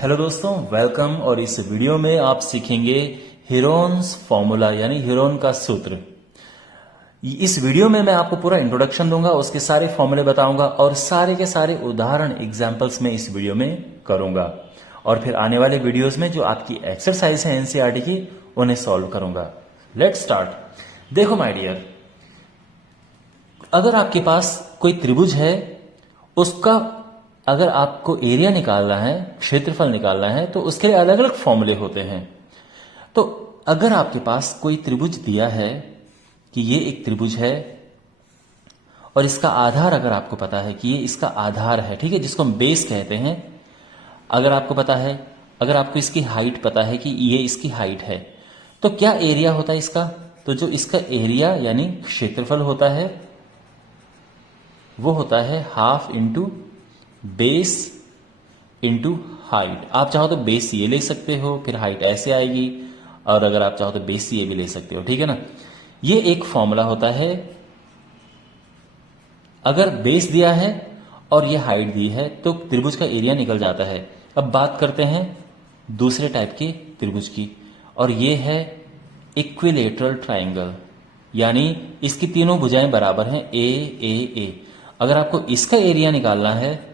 Hello दोस्तों, welcome. और इस वीडियो में आप सीखेंगे हीरोन्स फॉर्मूला यानी हीरोन का सूत्र। इस वीडियो में मैं आपको पूरा इंट्रोडक्शन दूंगा, उसके सारे फॉर्मूले बताऊंगा और सारे के सारे उदाहरण एग्जाम्पल्स में इस वीडियो में करूंगा। और फिर आने वाले वीडियोस में जो आपकी एक्सरसाइज है एनसीईआरटी की, उन्हें सॉल्व करूंगा। Let's start. देखो माय डियर, अगर आपके पास कोई त्रिभुज है, उसका अगर आपको एरिया निकालना है, क्षेत्रफल निकालना है, तो उसके लिए अलग अलग फॉर्मूले होते हैं। तो अगर आपके पास कोई त्रिभुज दिया है कि ये एक त्रिभुज है और इसका आधार अगर आपको पता है कि ये इसका आधार है, ठीक है, जिसको हम बेस कहते हैं। अगर आपको पता है, अगर आपको इसकी हाइट पता है कि ये इसकी हाइट है, तो क्या एरिया होता है इसका? तो जो इसका एरिया यानी क्षेत्रफल होता है वो होता है half into base into height. आप चाहो तो बेस ये ले सकते हो, फिर हाइट ऐसे आएगी, और अगर आप चाहो तो बेस ये भी ले सकते हो, ठीक है ना। ये एक फॉर्मूला होता है। अगर बेस दिया है और ये हाइट दी है तो त्रिभुज का एरिया निकल जाता है। अब बात करते हैं दूसरे टाइप के त्रिभुज की, और ये है इक्विलेटरल ट्राइंगल, यानी इसकी तीनों भुजाएं बराबर हैं, ए ए ए। अगर आपको इसका एरिया निकालना है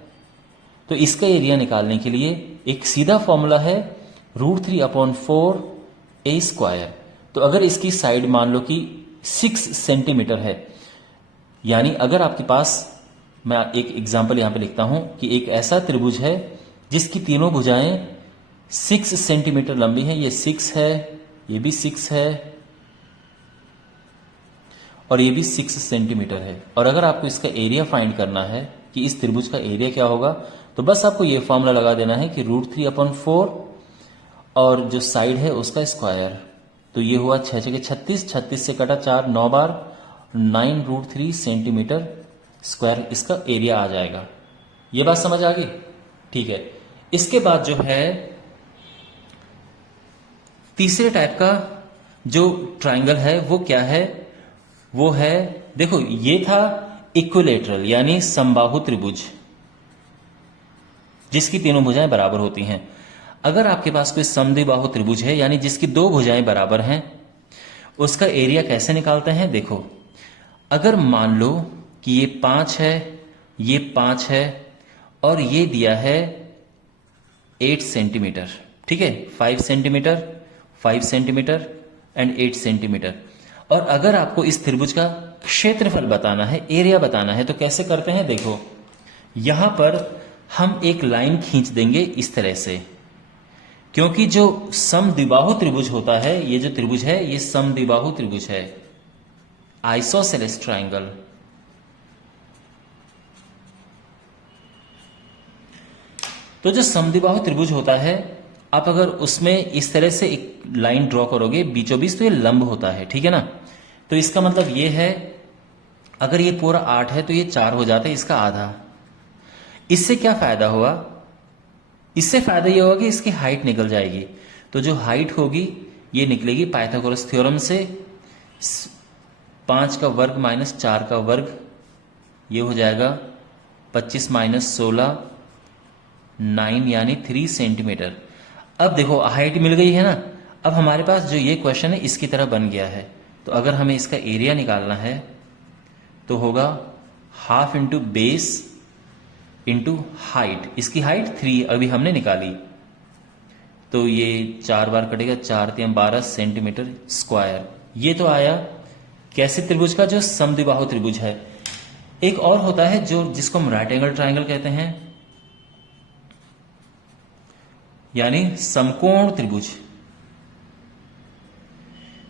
तो इसका एरिया निकालने के लिए एक सीधा फॉर्मूला है, √3/4 ए स्क्वायर। तो अगर इसकी साइड मान लो कि 6 सेंटीमीटर है, यानी अगर आपके पास, मैं एक एग्जांपल यहां पे लिखता हूं कि एक ऐसा त्रिभुज है जिसकी तीनों भुजाएं 6 सेंटीमीटर लंबी है। ये 6 है, ये भी 6 है और ये भी 6 सेंटीमीटर है। और अगर आपको इसका एरिया फाइंड करना है कि इस त्रिभुज का एरिया क्या होगा, तो बस आपको ये फॉर्मूला लगा देना है कि √3/4 और जो साइड है उसका स्क्वायर। तो ये हुआ 6 6 36, 36 से कटा 4, 9 बार 9√3 सेंटीमीटर स्क्वायर इसका एरिया आ जाएगा। ये बात समझ आ गई? ठीक है। इसके बाद जो है तीसरे टाइप का जो ट्राइंगल है वो क्या है? वो है, देखो ये था इक्विलेटरल यानी समबाहु त्रिभुज जिसकी तीनों भुजाएं बराबर होती हैं। अगर आपके पास कोई समद्विबाहु त्रिभुज है यानी जिसकी दो भुजाएं बराबर हैं, उसका एरिया कैसे निकालते हैं? देखो, अगर मान लो कि ये 5 है, ये 5 है और ये दिया है 8 सेंटीमीटर, ठीक है, 5 सेंटीमीटर, 5 सेंटीमीटर एंड 8 सेंटीमीटर। और अगर आपको इस त्रिभुज का क्षेत्रफल बताना है, एरिया बताना है, तो कैसे करते हैं? देखो, यहां पर हम एक लाइन खींच देंगे इस तरह से, क्योंकि जो समद्विबाहु त्रिभुज होता है, ये जो त्रिभुज है ये समद्विबाहु त्रिभुज है, आइसोसेलेस ट्राइंगल। तो जो समद्विबाहु त्रिभुज होता है, आप अगर उसमें इस तरह से एक लाइन ड्रॉ करोगे बीचों बीच, तो ये लंब होता है, ठीक है ना। तो इसका मतलब ये है, अगर ये पूरा 8 है तो ये 4 हो जाता है, इसका आधा। इससे क्या फायदा हुआ? इससे फायदा ये होगा कि इसकी हाइट निकल जाएगी। तो जो हाइट होगी ये निकलेगी पाइथागोरस थ्योरम से, 5 का वर्ग माइनस 4 का वर्ग, ये हो जाएगा 25 माइनस 16, 9 यानी 3 सेंटीमीटर। अब देखो हाइट मिल गई है ना। अब हमारे पास जो ये क्वेश्चन है इसकी तरह बन गया है। तो अगर हमें इसका एरिया निकालना है तो होगा half into base into height. इसकी हाइट 3 अभी हमने निकाली, तो ये 4 बार कटेगा, 4 3 12 सेंटीमीटर स्क्वायर। ये तो आया कैसे त्रिभुज का? जो समद्विबाहु त्रिभुज है। एक और होता है जो जिसको हम राइट एंगल ट्राइंगल कहते हैं, यानी समकोण त्रिभुज।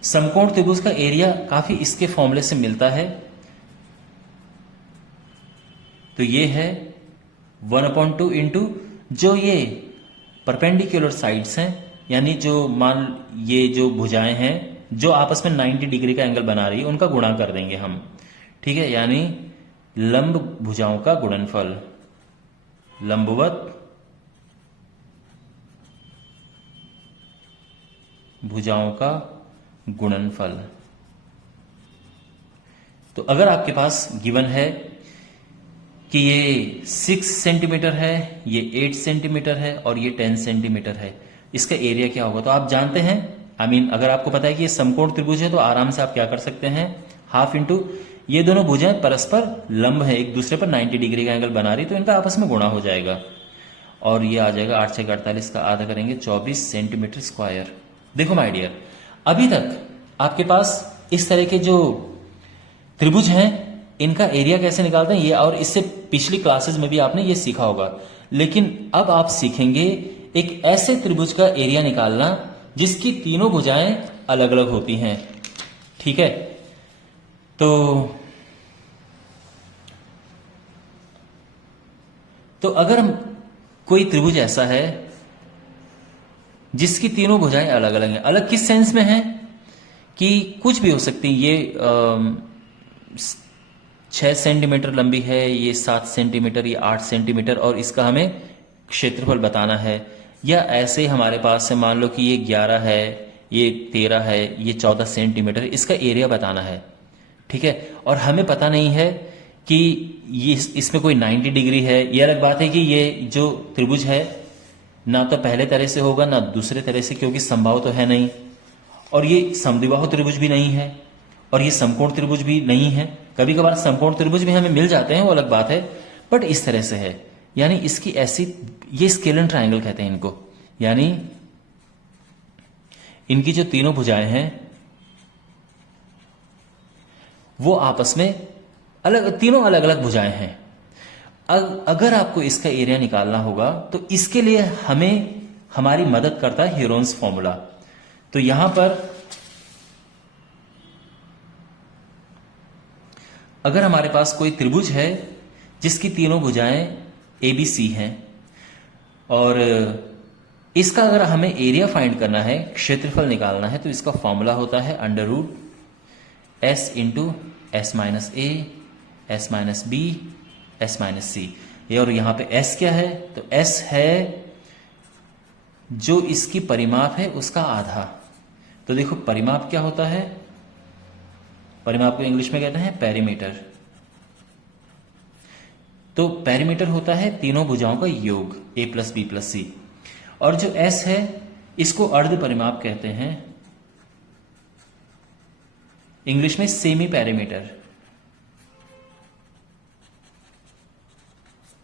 समकोण त्रिभुज का एरिया काफी इसके फॉर्मूले से मिलता है। तो ये है 1/2 इंटू जो ये परपेंडिकुलर साइड्स हैं, यानी जो मान ये जो भुजाएं हैं जो आपस में 90 डिग्री का एंगल बना रही है, उनका गुणा कर देंगे हम, ठीक है, यानी लंब भुजाओं का गुणनफल, लंबवत भुजाओं का गुणनफल। तो अगर आपके पास गिवन है कि ये 6 सेंटीमीटर है, ये 8 सेंटीमीटर है और ये 10 सेंटीमीटर है, इसका एरिया क्या होगा? तो आप जानते हैं, अगर आपको पता है कि ये समकोण त्रिभुज है तो आराम से आप क्या कर सकते हैं, हाफ इंटू ये दोनों भुजाएं परस्पर लंब है, एक दूसरे पर 90 डिग्री का एंगल बना रही, तो इनका आपस में गुणा हो जाएगा और ये आ जाएगा 8 6 48 का आधा करेंगे 24 सेंटीमीटर स्क्वायर। देखो माय डियर, अभी तक आपके पास इस तरह के जो त्रिभुज हैं इनका एरिया कैसे निकालते हैं ये, और इससे पिछली क्लासेस में भी आपने ये सीखा होगा, लेकिन अब आप सीखेंगे एक ऐसे त्रिभुज का एरिया निकालना जिसकी तीनों भुजाएं अलग अलग होती हैं। ठीक है, तो अगर कोई त्रिभुज ऐसा है जिसकी तीनों भुजाएं अलग अलग हैं, अलग किस सेंस में है कि कुछ भी हो सकती है, ये 6 सेंटीमीटर लंबी है, ये 7 सेंटीमीटर, ये 8 सेंटीमीटर और इसका हमें क्षेत्रफल बताना है, या ऐसे हमारे पास है मान लो कि ये 11 है, ये 13 है, ये 14 सेंटीमीटर, इसका एरिया बताना है। ठीक है, और हमें पता नहीं है कि ये इसमें कोई 90 डिग्री है। ये अलग बात है कि ये जो त्रिभुज है ना तो पहले तरह से होगा ना दूसरे तरह से, क्योंकि संभव तो है नहीं, और ये समद्विबाहु त्रिभुज भी नहीं है और ये समकोण त्रिभुज भी नहीं है। कभी कभार समकोण त्रिभुज भी हमें मिल जाते हैं, वो अलग बात है, बट इस तरह से है, यानी इसकी ऐसी, ये स्केलन ट्रायंगल कहते हैं इनको, यानी इनकी जो तीनों भुजाएं हैं वो आपस में तीनों अलग अलग भुजाएं हैं। अगर आपको इसका एरिया निकालना होगा तो इसके लिए हमें हमारी मदद करता है हीरोन्स फॉर्मूला। तो यहां पर अगर हमारे पास कोई त्रिभुज है जिसकी तीनों भुजाएं ABC हैं और इसका अगर हमें एरिया फाइंड करना है, क्षेत्रफल निकालना है, तो इसका फॉर्मूला होता है √S into S minus A, S minus B, S minus C। ये और यहां पे S क्या है, तो S है जो इसकी परिमाप है उसका आधा। तो देखो परिमाप क्या होता है, परिमाप को इंग्लिश में कहते हैं पेरीमीटर। तो पेरीमीटर होता है तीनों भुजाओं का योग A plus B plus C, और जो S है इसको अर्ध परिमाप कहते हैं, इंग्लिश में सेमी पेरीमीटर।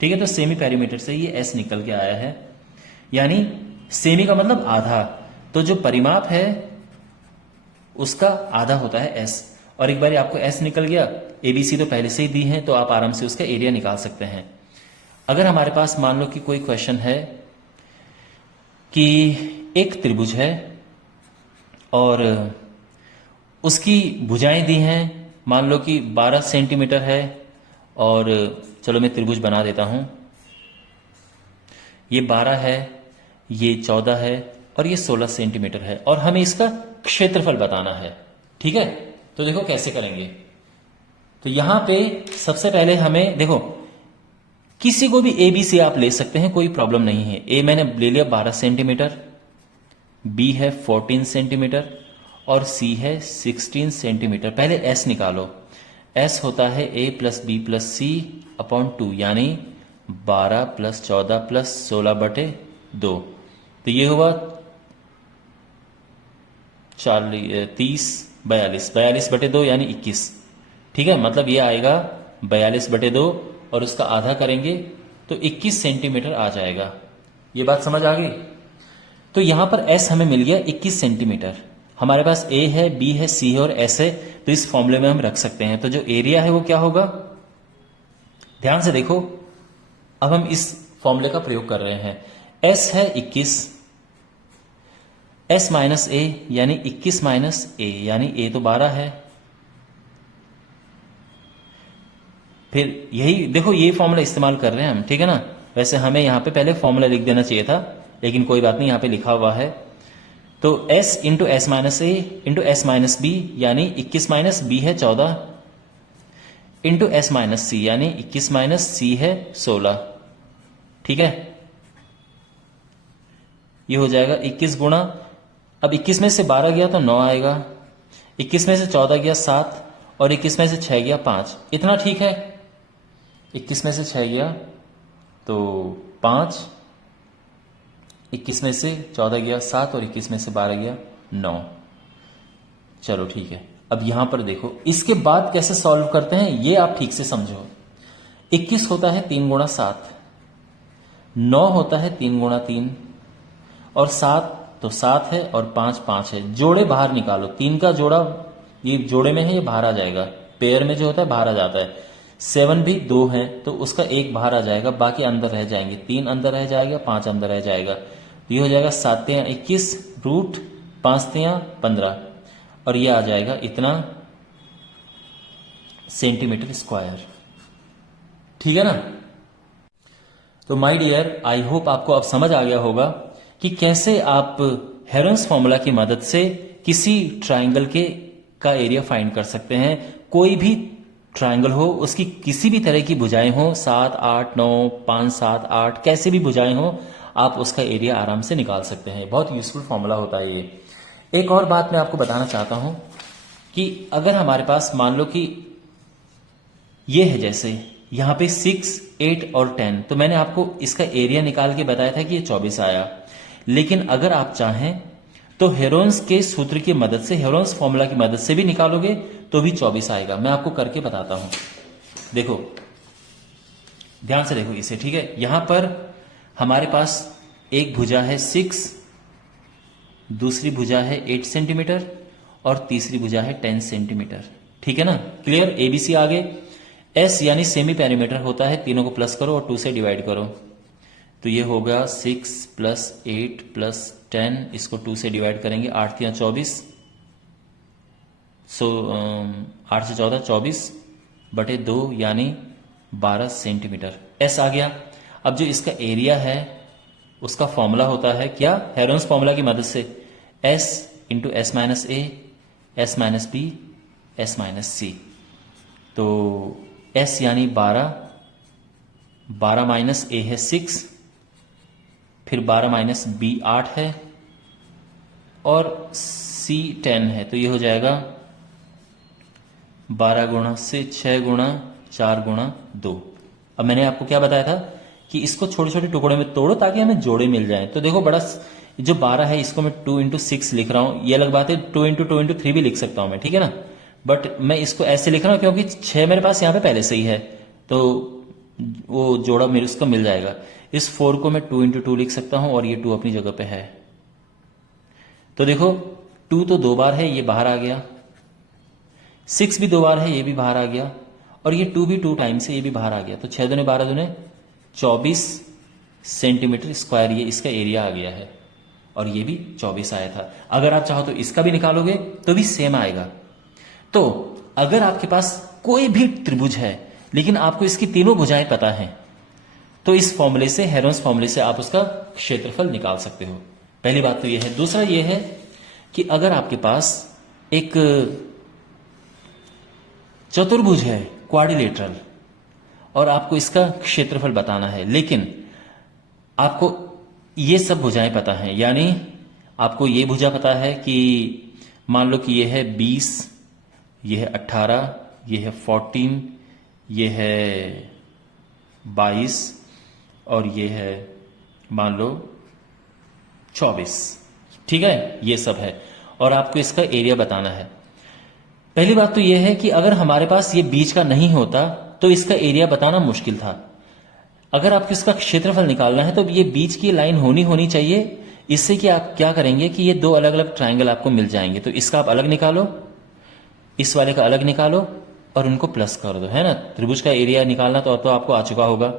ठीक है, तो सेमी पेरीमीटर से ये S निकल के आया है, यानी सेमी का मतलब आधा, तो जो परिमाप है उसका आधा होता है S। और एक बार आपको S निकल गया, ABC तो पहले से ही दी है, तो आप आराम से उसका एरिया निकाल सकते हैं। अगर हमारे पास मान लो कि कोई क्वेश्चन है कि एक त्रिभुज है और उसकी भुजाएं दी हैं, मान लो कि 12 सेंटीमीटर है, और चलो मैं त्रिभुज बना देता हूं, ये 12 है, ये 14 है और ये 16 सेंटीमीटर है, और हमें इसका क्षेत्रफल बताना है। ठीक है, तो देखो कैसे करेंगे। तो यहां पे सबसे पहले हमें देखो, किसी को भी ABC आप ले सकते हैं, कोई प्रॉब्लम नहीं है। A मैंने ले लिया 12 सेंटीमीटर, B है 14 सेंटीमीटर और C है 16 सेंटीमीटर। पहले S निकालो, S होता है A plus B plus C upon 2, यानी 12 प्लस 14 प्लस 16 बटे 2, तो ये हुआ 30 42 बटे 2 यानी 21। ठीक है, मतलब ये आएगा 42 बटे 2 और उसका आधा करेंगे तो 21 सेंटीमीटर आ जाएगा। ये बात समझ आ गई। तो यहां पर S हमें मिल गया 21 सेंटीमीटर, हमारे पास A है, B है, C है और S है, तो इस फॉर्मूले में हम रख सकते हैं। तो जो एरिया है वो क्या होगा, ध्यान से देखो, अब हम इस फॉर्मूले का प्रयोग कर रहे हैं। S है 21, S माइनस A यानी 21 माइनस A, यानी A तो 12 है। फिर यही देखो, ये फॉर्मूला इस्तेमाल कर रहे हैं हम, ठीक है ना। वैसे हमें यहां पे पहले फॉर्मूला लिख देना चाहिए था, लेकिन कोई बात नहीं, यहां पे लिखा हुआ है। तो S into S minus A into S minus B यानी 21 माइनस B है 14 इंटू S माइनस C यानी 21 माइनस C है 16। ठीक है, ये हो जाएगा 21 गुणा, अब 21 में से 12 गया तो 9 आएगा, 21 में से 14 गया 7 और 21 में से 6 गया 5। इतना ठीक है। 21 में से 6 गया तो 5, 21 में से 14 गया 7 और 21 में से 12 गया 9। चलो ठीक है, अब यहां पर देखो इसके बाद कैसे सॉल्व करते हैं ये आप ठीक से समझो। 21 होता है 3 गुणा 7, 9 होता है 3 गुणा 3 और 7 तो 7 है और 5 5 है। जोड़े बाहर निकालो, 3 का जोड़ा ये जोड़े में है, ये बाहर आ जाएगा, पेयर में जो होता है बाहर आ जाता है। 7 भी 2 है तो उसका 1 बाहर आ जाएगा, बाकी अंदर रह जाएंगे, 3 अंदर रह जाएगा, 5 अंदर रह जाएगा। तो ये हो जाएगा 7 तियां 21 रूट 5 तियां 15 और ये आ जाएगा इतना सेंटीमीटर स्क्वायर। ठीक है ना। तो माय डियर, आई होप आपको अब समझ आ गया होगा कि कैसे आप हेरोन्स फॉर्मूला की मदद से किसी ट्राइंगल का एरिया फाइंड कर सकते हैं। कोई भी ट्राइंगल हो, उसकी किसी भी तरह की भुजाएं हो, 7 8 9 5 7 8 कैसे भी भुजाएं हो, आप उसका एरिया आराम से निकाल सकते हैं। बहुत यूजफुल फॉर्मूला होता है ये। एक और बात मैं आपको बताना चाहता हूं कि अगर हमारे पास मान लो कि ये है, जैसे यहां पे 6 8 और 10, तो मैंने आपको इसका एरिया निकाल के बताया था कि ये 24 आया। लेकिन अगर आप चाहें तो हेरोन्स के सूत्र की मदद से, हेरोन्स फॉर्मूला की मदद से भी निकालोगे तो भी 24 आएगा। मैं आपको करके बताता हूं, देखो ध्यान से देखो इसे, ठीक है। यहां पर हमारे पास एक भुजा है 6, दूसरी भुजा है 8 सेंटीमीटर और तीसरी भुजा है 10 सेंटीमीटर। ठीक है ना, क्लियर। एबीसी आगे। एस यानी सेमी पेरीमीटर होता है, तीनों को प्लस करो और 2 से डिवाइड करो, तो ये होगा 6 प्लस 8 प्लस 10, इसको 2 से डिवाइड करेंगे, 8 तियां 24, 8 से 14 24 बटे 2 यानी 12 सेंटीमीटर। एस आ गया। अब जो इसका एरिया है उसका फॉर्मूला होता है क्या, हेरोन्स फॉर्मूला की मदद से, S into S minus A, S minus B, S minus C. तो एस यानी 12, 12 माइनस ए है 6, फिर 12 माइनस बी 8 है और सी 10 है, तो ये हो जाएगा 12 गुणा से 6 गुणा 4 गुणा 2। अब मैंने आपको क्या बताया था कि इसको छोटे छोटे टुकड़े में तोड़ो ताकि हमें जोड़े मिल जाएं। तो देखो बड़ा जो 12 है इसको मैं 2 इंटू 6 लिख रहा हूं, ये अलग बात है 2 इंटू 2 इंटू 3 भी लिख सकता हूं मैं, ठीक है ना। बट मैं इसको ऐसे लिख रहा हूं क्योंकि 6 मेरे पास यहां पे पहले से ही है, तो वो जोड़ा मेरे उसका मिल जाएगा। इस 4 को मैं 2 इंटू 2 लिख सकता हूं और ये 2 अपनी जगह पे है। तो देखो 2 तो 2 बार है, ये बाहर आ गया, 6 भी 2 बार है, ये भी बाहर आ गया, और ये 2 भी 2 टाइम्स है, ये भी बाहर आ गया। तो 6 दूने 12 दूने 24 सेंटीमीटर स्क्वायर ये इसका एरिया आ गया है, और ये भी 24 आया था। अगर आप चाहो तो इसका भी निकालोगे तो भी सेम आएगा। तो अगर आपके पास कोई भी त्रिभुज है लेकिन आपको इसकी तीनों भुजाएं पता हैं, तो इस फॉर्मूले से, हेरोन्स फॉर्मूले से आप उसका क्षेत्रफल निकाल सकते हो। पहली बात तो यह है। दूसरा यह है कि अगर आपके पास एक चतुर्भुज है, क्वाड्रिलेटरल, और आपको इसका क्षेत्रफल बताना है, लेकिन आपको ये सब भुजाएं पता हैं, यानी आपको ये भुजा पता है कि मान लो कि ये है 20, ये है 18, ये है 14, ये है 22 और ये है मान लो 24। ठीक है, ये सब है और आपको इसका एरिया बताना है। पहली बात तो यह है कि अगर हमारे पास ये बीच का नहीं होता तो इसका एरिया बताना मुश्किल था। अगर आपको इसका क्षेत्रफल निकालना है तो ये बीच की लाइन होनी चाहिए। इससे कि आप क्या करेंगे कि ये 2 अलग अलग ट्राइंगल आपको मिल जाएंगे, तो इसका आप अलग निकालो, इस वाले का अलग निकालो और उनको प्लस कर दो, है ना। त्रिभुज का एरिया निकालना तो आपको आ चुका होगा।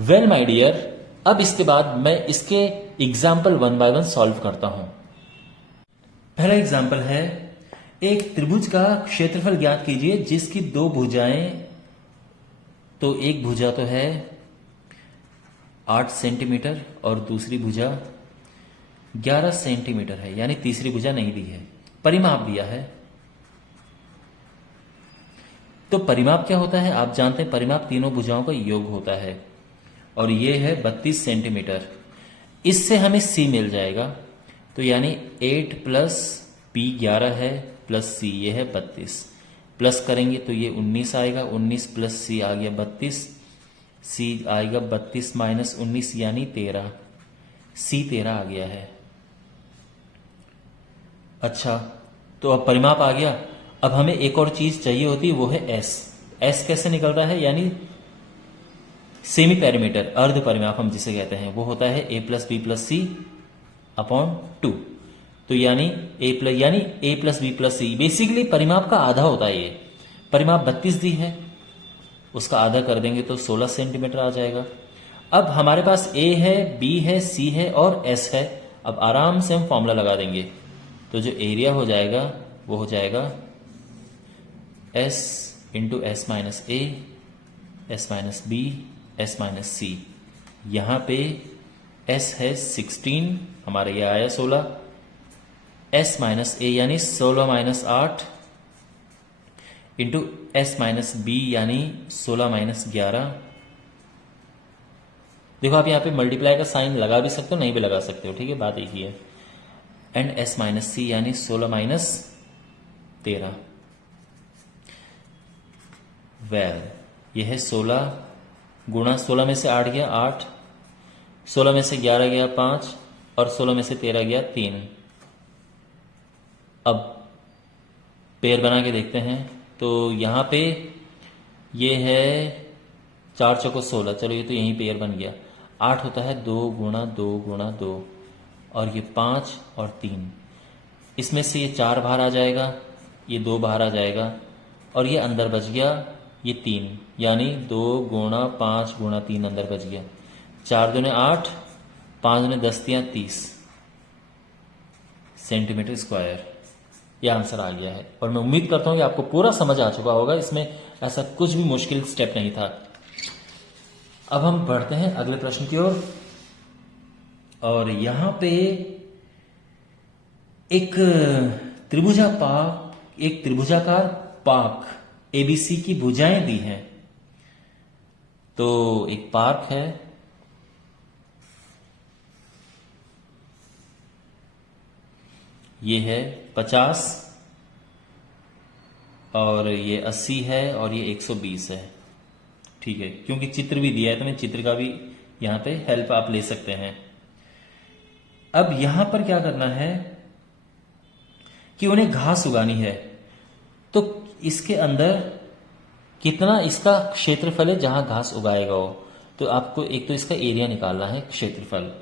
वेल माय डियर, अब इसके बाद मैं इसके एग्जाम्पल 1 बाय 1 सॉल्व करता हूं। पहला एग्जाम्पल है, एक त्रिभुज का क्षेत्रफल ज्ञात कीजिए जिसकी 2 भुजाएं, तो एक भुजा तो है 8 सेंटीमीटर और दूसरी भुजा 11 सेंटीमीटर है, यानी तीसरी भुजा नहीं दी है। परिमाप दिया है, तो परिमाप क्या होता है आप जानते हैं, परिमाप तीनों भुजाओं का योग होता है और ये है 32 सेंटीमीटर। इससे हमें सी मिल जाएगा, तो यानी 8 प्लस पी 11 है प्लस सी ये है 32। प्लस करेंगे तो ये 19 आएगा, 19 प्लस सी आ गया 32, सी आएगा 32 माइनस 19 यानी 13, सी 13 आ गया है। अच्छा, तो अब परिमाप आ गया। अब हमें एक और चीज चाहिए होती है, वो है एस। एस कैसे निकलता है, यानी सेमी पैरामीटर, अर्ध परिमाप हम जिसे कहते हैं, वो होता है ए प्लस बी प्लस सी अपॉन 2। तो यानी ए plus B plus see basically परिमाप का आधा होता है। ये परिमाप 32 दी है, उसका आधा कर देंगे तो 16 सेंटीमीटर आ जाएगा। अब हमारे पास ए है, बी है, सी है और एस है। अब आराम से हम फॉर्मूला लगा देंगे, तो जो एरिया हो जाएगा वो हो जाएगा S into S minus A, S minus B, S minus C. यहां पे एस है 16, हमारा ये आया 16, एस माइनस ए यानी 16 minus 8 into S minus B यानी 16 माइनस 11। देखो आप यहां पे मल्टीप्लाई का साइन लगा भी सकते हो, नहीं भी लगा सकते हो, ठीक है, बात एक ही है। एंड एस माइनस सी यानी 16 माइनस 13। वेल, यह है 16 गुणा 16 में से 8 गया 8, 16 में से 11 गया 5 और 16 में से 13 गया 3। अब पेयर बना के देखते हैं, तो यहां पे ये है 4 चौको 16, चलो ये तो यहीं पेयर बन गया। 8 होता है 2 गुणा 2 गुणा 2 और ये 5 और 3, इसमें से ये 4 बाहर आ जाएगा, ये 2 बाहर आ जाएगा और ये अंदर बच गया ये 3, यानी 2 गुणा 5 गुणा 3 अंदर बच गया। 4 दूने 8, 5 दूने 10 तियां 30 सेंटीमीटर स्क्वायर। यह आंसर आ गया है और मैं उम्मीद करता हूं कि आपको पूरा समझ आ चुका होगा, इसमें ऐसा कुछ भी मुश्किल स्टेप नहीं था। अब हम बढ़ते हैं अगले प्रश्न की ओर, और यहां पे एक त्रिभुजाकार पाक एबीसी की भुजाएं दी हैं। तो एक पार्क है, ये है 50 और ये 80 है और ये 120 है, ठीक है। क्योंकि चित्र भी दिया है तो मैं चित्र का भी यहां पे हेल्प आप ले सकते हैं। अब यहां पर क्या करना है कि उन्हें घास उगानी है, तो इसके अंदर कितना इसका क्षेत्रफल है जहां घास उगाएगा वो, तो आपको एक तो इसका एरिया निकालना है, क्षेत्रफल।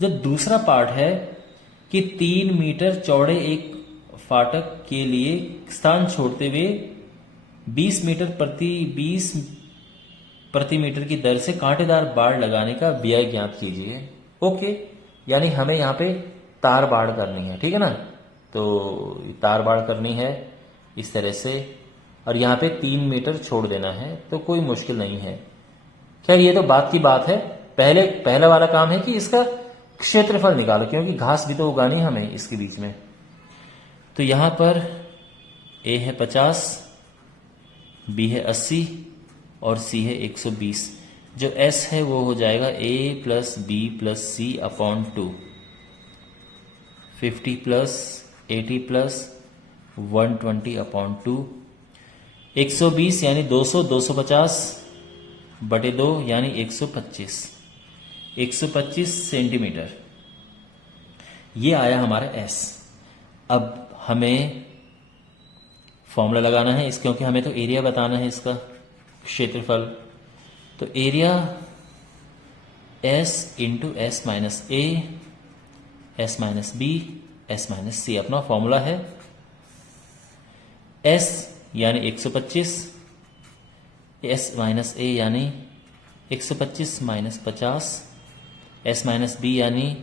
जब दूसरा पार्ट है कि 3 मीटर चौड़े एक फाटक के लिए स्थान छोड़ते हुए 20 प्रति मीटर की दर से कांटेदार बाड़ लगाने का व्यय ज्ञात कीजिए। ओके, यानी हमें यहां पे तार बाड़ करनी है, ठीक है ना। तो तार बाड़ करनी है इस तरह से, और यहां पे 3 मीटर छोड़ देना है, तो कोई मुश्किल नहीं है। खैर ये तो बात की बात है, पहला वाला काम है कि इसका क्षेत्रफल निकालो, क्योंकि घास भी तो उगानी है हमें इसके बीच में। तो यहां पर ए है 50, बी है 80 और सी है 120। जो एस है वो हो जाएगा ए प्लस बी प्लस सी अपॉन 2, 50 प्लस 80 प्लस 120 अपॉन 2, 120 यानी 200, 250 बटे 2 यानी 125 सेंटीमीटर। ये आया हमारा एस। अब हमें फॉर्मूला लगाना है इस, क्योंकि हमें तो एरिया बताना है इसका, क्षेत्रफल। तो area S into S minus A, S minus B, S minus C अपना फॉर्मूला है। एस यानी 125, एस माइनस ए यानी 125 माइनस 50, एस माइनस बी यानी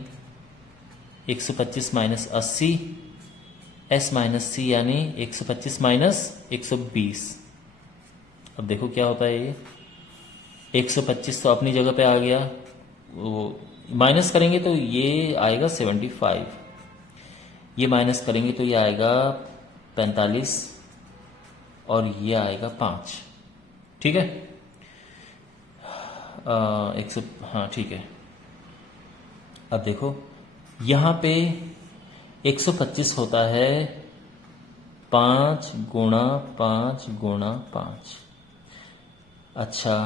125 माइनस 80, एस माइनस सी यानी 125 माइनस 120। अब देखो क्या होता है, ये 125 तो अपनी जगह पे आ गया, वो माइनस करेंगे तो ये आएगा 75, ये माइनस करेंगे तो ये आएगा 45 और ये आएगा 5, ठीक है। 100, हाँ ठीक है। अब देखो यहां पे 125 होता है 5 × 5 × 5। अच्छा,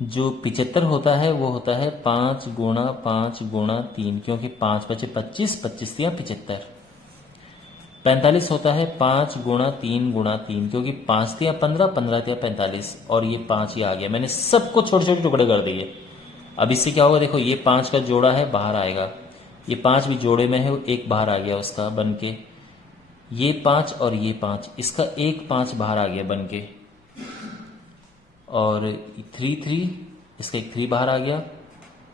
जो 75 होता है वो होता है 5 × 5 × 3, क्योंकि 5 × 5 = 25, 25 × 75। 45 होता है 5 × 3 × 3, क्योंकि 5 × 15, 15 × 45, और ये 5 ही आ गया। मैंने सबको छोटे छोटे टुकड़े कर दिए। अब इससे क्या होगा, देखो ये 5 का जोड़ा है, बाहर आएगा। ये 5 भी जोड़े में है, एक बाहर आ गया उसका बन के। ये 5 और ये 5, इसका एक 5 बाहर आ गया बन के। और 3 इसका एक 3 बाहर आ गया।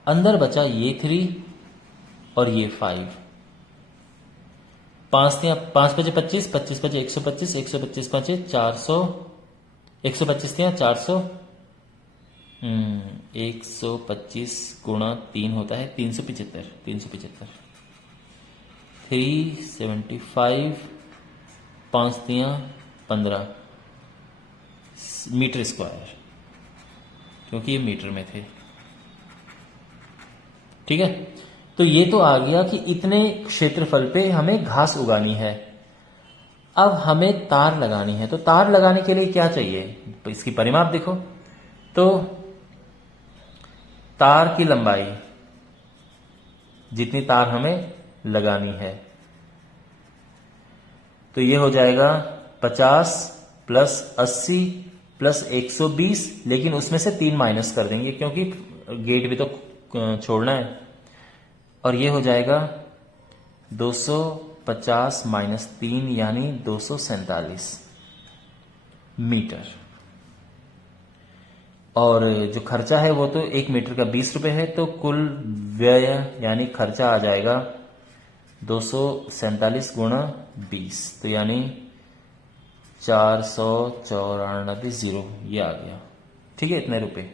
अंदर बचा ये 3 और ये 5। 5 × 25, 25 × 125, 125 × 400, 125 × 400, 125 × 3 होता है 375, 375। 375, 5 × 15 मीटर स्क्वायर, क्योंकि ये मीटर में थे। ठीक है, तो ये तो आ गया कि इतने क्षेत्रफल पे हमें घास उगानी है। अब हमें तार लगानी है, तो तार लगाने के लिए क्या चाहिए, तो इसकी परिमाप देखो। तो तार की लंबाई, जितनी तार हमें लगानी है, तो ये हो जाएगा 50 + 80 + 120, लेकिन उसमें से 3 माइनस कर देंगे क्योंकि गेट भी तो छोड़ना है। और ये हो जाएगा 250 - 3 यानी 247 मीटर। और जो खर्चा है वो तो 1 मीटर का 20 रुपए है, तो कुल व्यय यानी खर्चा आ जाएगा 247 × 20, तो यानी 494 0, ये आ गया। ठीक है, इतने रुपए।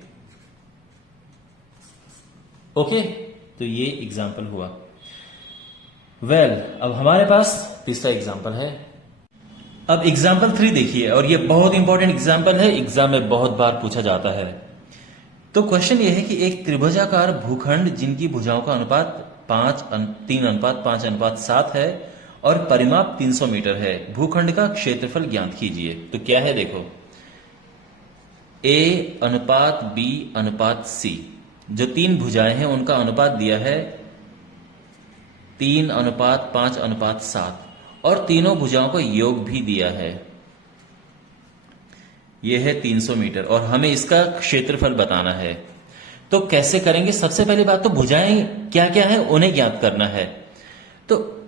ओके, तो ये एग्जाम्पल हुआ। अब हमारे पास तीसरा एग्जाम्पल है। अब एग्जाम्पल 3 देखिए, और ये बहुत इंपॉर्टेंट एग्जाम्पल है, एग्जाम में बहुत बार पूछा जाता है। तो क्वेश्चन ये है कि एक त्रिभुजाकार भूखंड जिनकी भुजाओं का अनुपात 3:5:7 है और परिमाप 300 मीटर है, भूखंड का क्षेत्रफल ज्ञात कीजिए। तो क्या है, देखो, A:B:C, जो 3 भुजाएं हैं उनका अनुपात दिया है 3:5:7, और तीनों भुजाओं का योग भी दिया है, यह है 300 मीटर, और हमें इसका क्षेत्रफल बताना है। तो कैसे करेंगे, सबसे पहली बात तो भुजाएं क्या क्या है उन्हें ज्ञात करना है। तो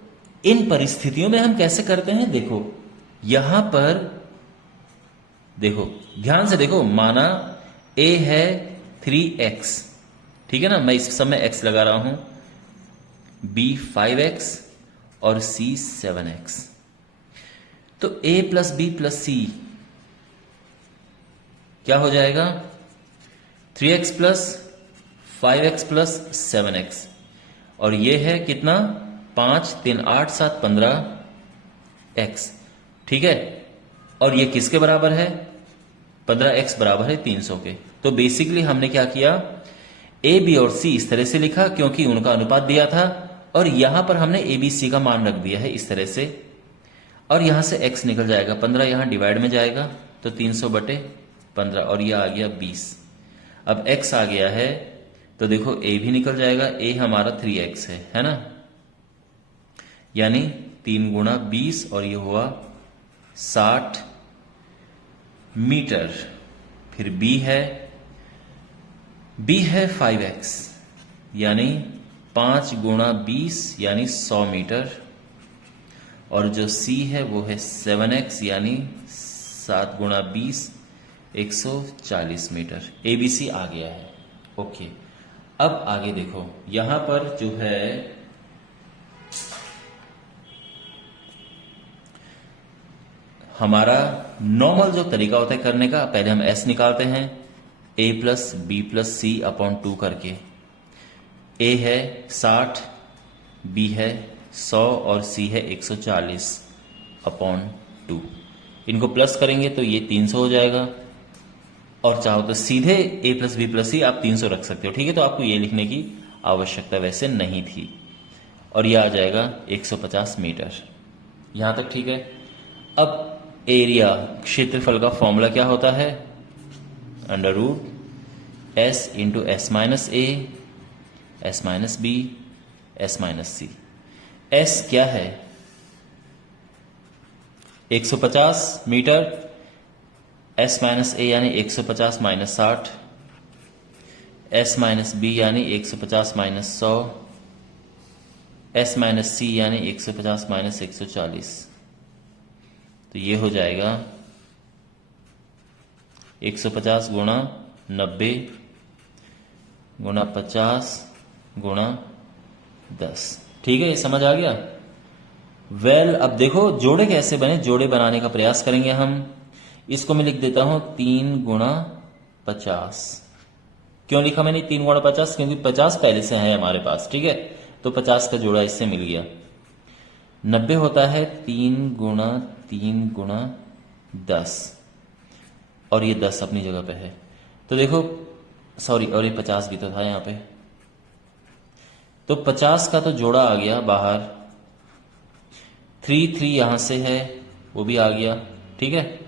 इन परिस्थितियों में हम कैसे करते हैं, देखो यहां पर देखो, ध्यान से देखो, माना A है 3x, ठीक है ना, मैं इस समय x लगा रहा हूं, B 5x और C 7x। तो A + B + C क्या हो जाएगा, 3x + 5x + 7x, और ये है कितना, 5 3 8 7 15 x, ठीक है। और ये किसके बराबर है, 15x बराबर है 300 के। तो बेसिकली हमने क्या किया, A, B और C इस तरह से लिखा क्योंकि उनका अनुपात दिया था, और यहां पर हमने A, B, C का मान रख दिया है इस तरह से, और यहां से x निकल जाएगा, 15 यहां डिवाइड में जाएगा, तो 300/15, और यह आ गया 20। अब x आ गया है, तो देखो A भी निकल जाएगा, A हमारा 3x है ना, यानी 3 × 20, और ये हुआ 60 मीटर। फिर B है 5x, यानी 5 × 20 यानी 100 मीटर, और जो C है वो है 7x, यानी 7 × 20 140 मीटर। ABC आ गया है। ओके, अब आगे देखो, यहां पर जो है हमारा नॉर्मल जो तरीका होता है करने का, पहले हम S निकालते हैं, A + B + C/2 करके। A है 60, B है 100 और C है 140/2। इनको प्लस करेंगे तो ये 300 हो जाएगा, और चाहो तो सीधे A + B + C आप 300 रख सकते हो, ठीक है। तो आपको ये लिखने की आवश्यकता वैसे नहीं थी, और यह आ जाएगा 150 मीटर। यहां तक ठीक है। अब एरिया क्षेत्रफल का फॉर्मूला क्या होता है? Under root S into S minus A, S minus B, S minus C. S क्या है? 150 मीटर, एस माइनस ए यानी 150 माइनस 60, एस माइनस बी यानी 150 माइनस 100, एस माइनस सी यानी 150 माइनस 140। तो ये हो जाएगा 150 गुणा 90 गुणा 50 गुणा 10। ठीक है, ये समझ आ गया? अब देखो जोड़े कैसे बने, जोड़े बनाने का प्रयास करेंगे हम। इसको मैं लिख देता हूं 3 गुणा 50। क्यों लिखा मैंने 3 गुणा 50? क्योंकि 50 पहले से है हमारे पास। ठीक है, तो 50 का जोड़ा इससे मिल गया। 90 होता है 3 गुणा 10, और ये 10 अपनी जगह पे है। तो देखो, सॉरी, और ये 50 भी तो था यहां पे। तो 50 का तो जोड़ा आ गया बाहर, 3 यहां से है, वो भी आ गया। ठीक है,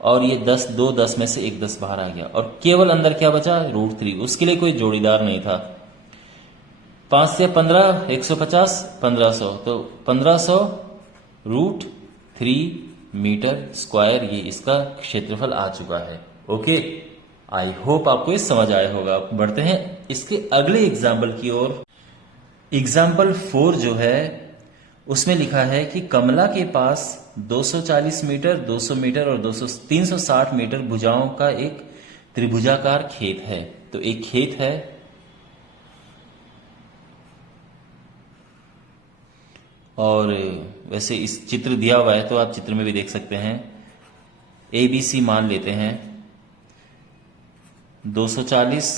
और ये 10, 2 10 में से एक 10 बाहर आ गया, और केवल अंदर क्या बचा? √3। उसके लिए कोई जोड़ीदार नहीं था। 5 से 15, 150, 1500, तो 1500 √3 मीटर स्क्वायर, ये इसका क्षेत्रफल आ चुका है। ओके, आई होप आपको ये समझ आया होगा। बढ़ते हैं इसके अगले एग्जाम्पल की ओर। एग्जाम्पल 4 जो है उसमें लिखा है कि कमला के पास 240 मीटर, 200 मीटर और 360 मीटर भुजाओं का एक त्रिभुजाकार खेत है। तो एक खेत है, और वैसे इस चित्र दिया हुआ है तो आप चित्र में भी देख सकते हैं। ABC मान लेते हैं 240,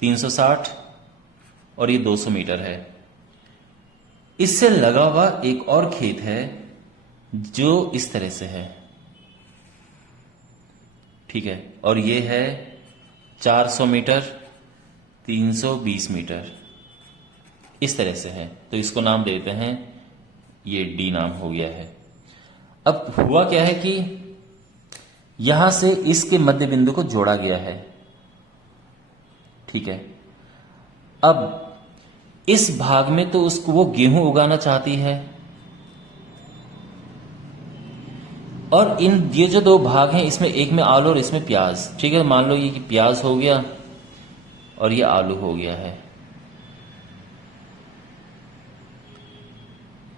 360 और ये 200 मीटर है। इससे लगा हुआ एक और खेत है जो इस तरह से है। ठीक है, और ये है 400 मीटर, 320 मीटर, इस तरह से है। तो इसको नाम देते हैं, ये D नाम हो गया है। अब हुआ क्या है कि यहां से इसके मध्य बिंदु को जोड़ा गया है। ठीक है, अब इस भाग में तो उसको वो गेहूं उगाना चाहती है, और ये जो 2 भाग हैं, इसमें एक में आलू और इसमें प्याज। ठीक है, मान लो ये कि प्याज हो गया और ये आलू हो गया है।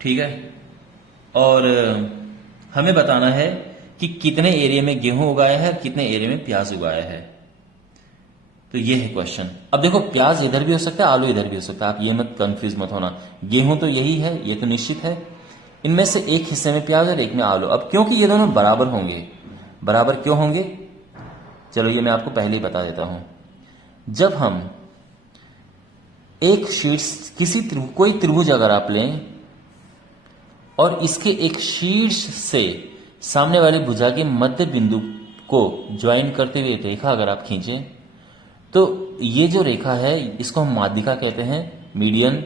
ठीक है, और हमें बताना है कि कितने एरिया में गेहूं उगाया है, कितने एरिया में प्याज उगाया है। तो ये है क्वेश्चन। अब देखो, प्याज इधर भी हो सकता है, आलू इधर भी हो सकता है, आप ये मत कंफ्यूज मत होना। गेहूं तो यही है, ये तो निश्चित है। इनमें से एक हिस्से में प्याज और एक में आलू। अब क्योंकि ये दोनों बराबर होंगे, बराबर क्यों होंगे? चलो ये मैं आपको पहले ही बता देता हूं। जब हम एक शीर्ष कोई त्रिभुज अगर आप लें और इसके एक शीर्ष से सामने वाली भुजा के मध्य बिंदु को ज्वाइन करते हुए रेखा अगर आप खींचें, तो ये जो रेखा है इसको हम माध्यिका कहते हैं, मीडियन,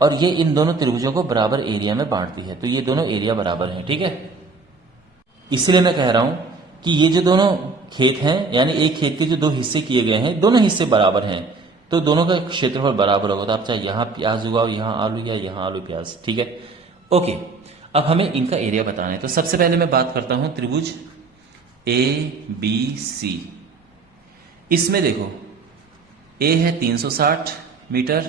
और ये इन दोनों त्रिभुजों को बराबर एरिया में बांटती है। तो ये दोनों एरिया बराबर हैं। ठीक है, इसलिए मैं कह रहा हूं कि ये जो दोनों खेत हैं, यानी एक खेत के जो 2 हिस्से किए गए हैं, दोनों हिस्से बराबर हैं, तो दोनों का क्षेत्रफल बराबर होगा। तो आप चाहे यहां प्याज उगाओ, यहां आलू, या यहां आलू प्याज। ठीक है, ओके। अब हमें इनका एरिया बताना है। तो सबसे पहले मैं बात करता हूं त्रिभुज ABC। इसमें देखो, A है 360 मीटर,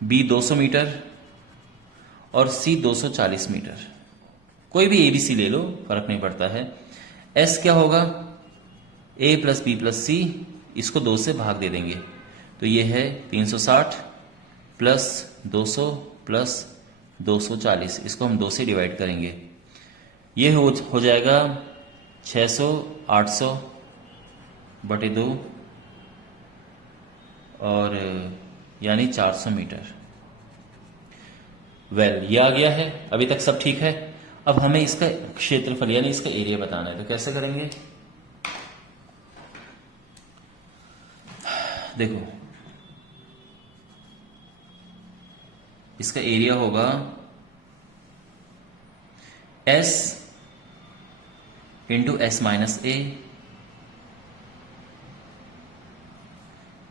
B 200 मीटर और C 240 मीटर। कोई भी ABC ले लो, फर्क नहीं पड़ता है। S क्या होगा? A plus B plus C, इसको 2 से भाग दे देंगे, तो ये है 360 प्लस 200 प्लस 240, इसको हम 2 से डिवाइड करेंगे, ये हो जाएगा 600 800 बटे 2, और यानी 400 मीटर। ये आ गया है, अभी तक सब ठीक है। अब हमें इसका क्षेत्रफल यानी इसका एरिया बताना है। तो कैसे करेंगे? देखो, इसका एरिया होगा S into S minus A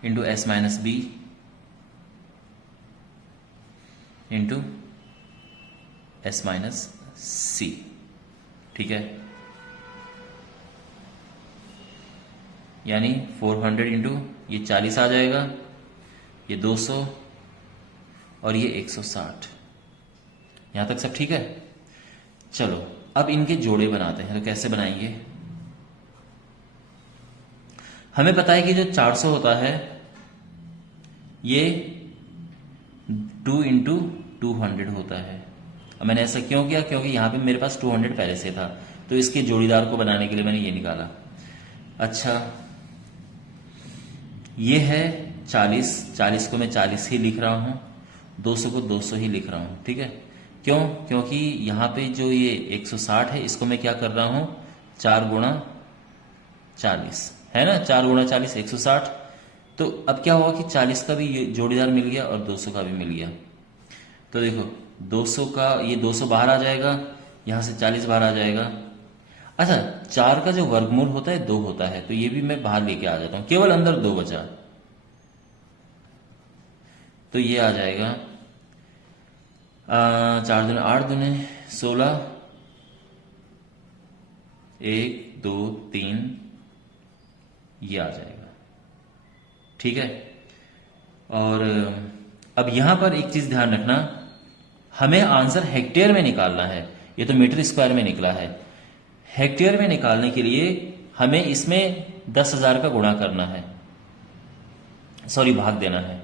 into S minus B into S minus C. ठीक है, यानी 400 इंटू ये 40 आ जाएगा, ये 200 और ये 160। यहां तक सब ठीक है। चलो अब इनके जोड़े बनाते हैं। तो कैसे बनाएंगे? हमें पता है कि जो 400 होता है ये 2 इंटू 200 होता है। अब मैंने ऐसा क्यों किया? क्योंकि यहां पे मेरे पास 200 पहले से था, तो इसके जोड़ीदार को बनाने के लिए मैंने ये निकाला। अच्छा, ये है 40 को मैं 40 ही लिख रहा हूं, 200 को 200 ही लिख रहा हूं। ठीक है, क्यों? क्योंकि यहां पे जो ये 160 है इसको मैं क्या कर रहा हूं, 4 गुणा 40 है ना, 4 गुणा 40 160। तो अब क्या हुआ कि 40 का भी जोड़ीदार मिल गया और 200 का भी मिल गया। तो देखो 200 का ये 200 बाहर आ जाएगा, यहां से 40 बाहर आ जाएगा। अच्छा, 4 का जो वर्गमूल होता है 2 होता है, तो ये भी मैं बाहर लेके आ जाता हूं, केवल अंदर 2 बचा। तो ये आ जाएगा 4 दूने 8 दूने 16, 1 2 3, ये आ जाएगा। ठीक है, और अब यहां पर एक चीज ध्यान रखना, हमें आंसर हेक्टेयर में निकालना है। ये तो मीटर स्क्वायर में निकला है, हेक्टेयर में निकालने के लिए हमें इसमें 10,000 का गुणा करना है, सॉरी भाग देना है।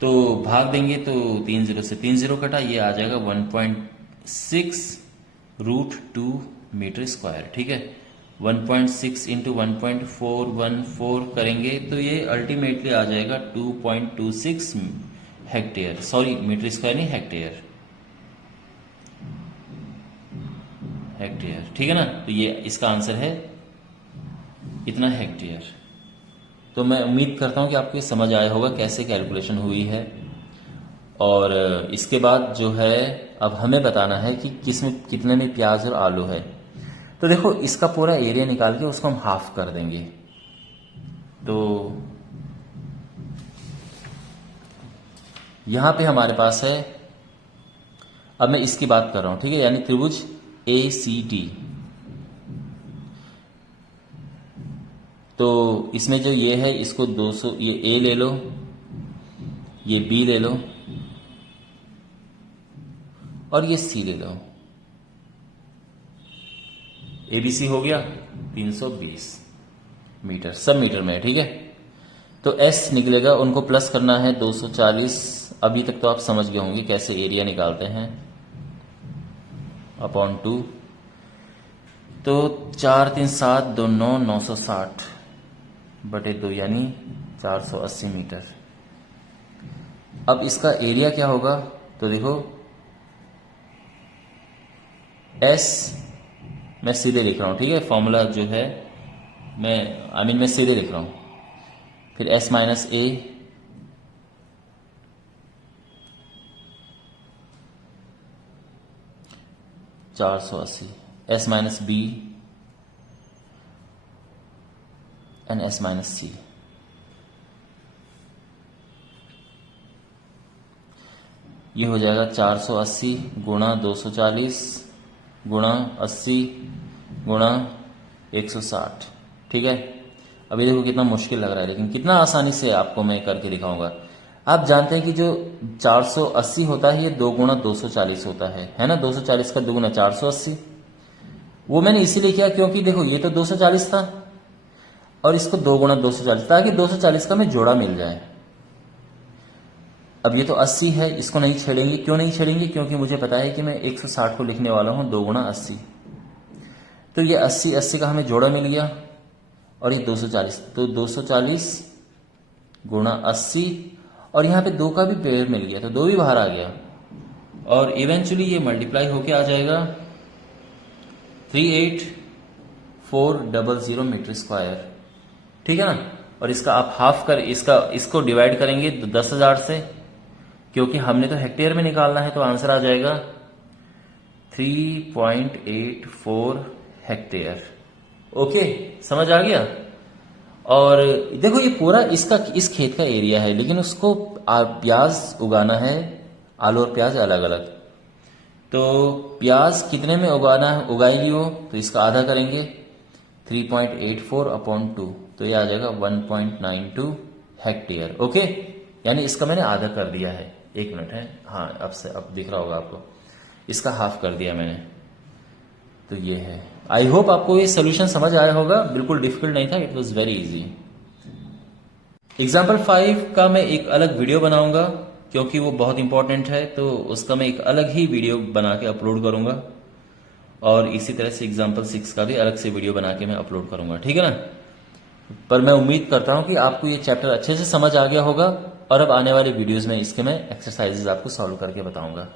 तो भाग देंगे तो 3 0 से 3 0 कटा, ये आ जाएगा 1.6√2 मीटर स्क्वायर। ठीक है, 1.6 इंटू 1.414 करेंगे तो ये अल्टीमेटली आ जाएगा 2.26 हेक्टेयर, सॉरी मीटर स्क्वायर नहीं, हेक्टेयर। ठीक है ना, तो ये इसका आंसर है इतना हेक्टेयर। तो मैं उम्मीद करता हूं कि आपको ये समझ आया होगा कैसे कैलकुलेशन हुई है। और इसके बाद जो है अब हमें बताना है कि किसमें कितने में प्याज और आलू है। तो देखो इसका पूरा एरिया निकाल के उसको हम हाफ कर देंगे। तो यहां पे हमारे पास है, अब मैं इसकी बात कर रहा हूं, ठीक है, यानी त्रिभुज ACD। तो इसमें जो ये है इसको 200, ये A ले लो, ये B ले लो और ये C ले लो। ABC हो गया 320 मीटर, सब मीटर में है। ठीक है, तो S निकलेगा, उनको प्लस करना है 240। अभी तक तो आप समझ गए होंगे कैसे एरिया निकालते हैं, अपॉन 2। तो 4 3 7 2 9 960 बटे 2 यानी 480 मीटर। अब इसका एरिया क्या होगा? तो देखो S मैं सीधे लिख रहा हूं, ठीक है, फॉर्मूला जो है मैं सीधे लिख रहा हूं। फिर S minus A (480), S minus B and S minus C। ये हो जाएगा 480 गुणा 240 गुणा 80 गुणा 160। ठीक है, अभी देखो कितना मुश्किल लग रहा है, लेकिन कितना आसानी से आपको मैं करके दिखाऊंगा। आप जानते हैं कि जो 480 होता है ये 2 गुणा 240 होता है ना, 240 का 2 गुना 480। वो मैंने इसीलिए किया क्योंकि देखो ये तो 240 था और इसको 2 गुणा 240, ताकि 240 का में जोड़ा मिल जाए। अब ये तो 80 है, इसको नहीं छेड़ेंगे। क्यों नहीं छेड़ेंगे? क्योंकि मुझे पता है कि मैं 160 को लिखने वाला हूं 2 गुणा 80। तो ये 80 का हमें जोड़ा मिल गया और ये 240, तो 240 गुणा 80 और यहां पे 2 का भी पेयर मिल गया, तो 2 भी बाहर आ गया और इवेंचुअली ये मल्टीप्लाई होके आ जाएगा 38400 मीटर स्क्वायर। ठीक है ना, और इसका आप हाफ कर इसको डिवाइड करेंगे 10,000 से, क्योंकि हमने तो हेक्टेयर में निकालना है, तो आंसर आ जाएगा 3.84 हेक्टेयर। ओके, समझ आ गया। और देखो ये पूरा इस खेत का एरिया है, लेकिन उसको प्याज उगाना है, आलू और प्याज अलग अलग। तो प्याज कितने में उगाएगी वो, तो इसका आधा करेंगे 3.84/2, तो ये आ जाएगा 1.92 हेक्टेयर। ओके, यानी इसका मैंने आधा कर दिया है। 1 मिनट है, हाँ अब दिख रहा होगा आपको, इसका हाफ कर दिया मैंने। तो ये है। आई होप आपको ये सोल्यूशन समझ आया होगा, बिल्कुल डिफिकल्ट नहीं था, it was very easy. Example 5 का मैं एक अलग वीडियो बनाऊंगा, क्योंकि वो बहुत इंपॉर्टेंट है, तो उसका मैं एक अलग ही वीडियो बना के अपलोड करूंगा। और इसी तरह से एग्जाम्पल 6 का भी अलग से वीडियो बना के मैं अपलोड करूंगा, ठीक है ना। पर मैं उम्मीद करता हूं कि आपको ये चैप्टर अच्छे से समझ आ गया होगा, और अब आने वाले वीडियोस में इसके मैं एक्सरसाइजेज आपको सॉल्व करके बताऊंगा।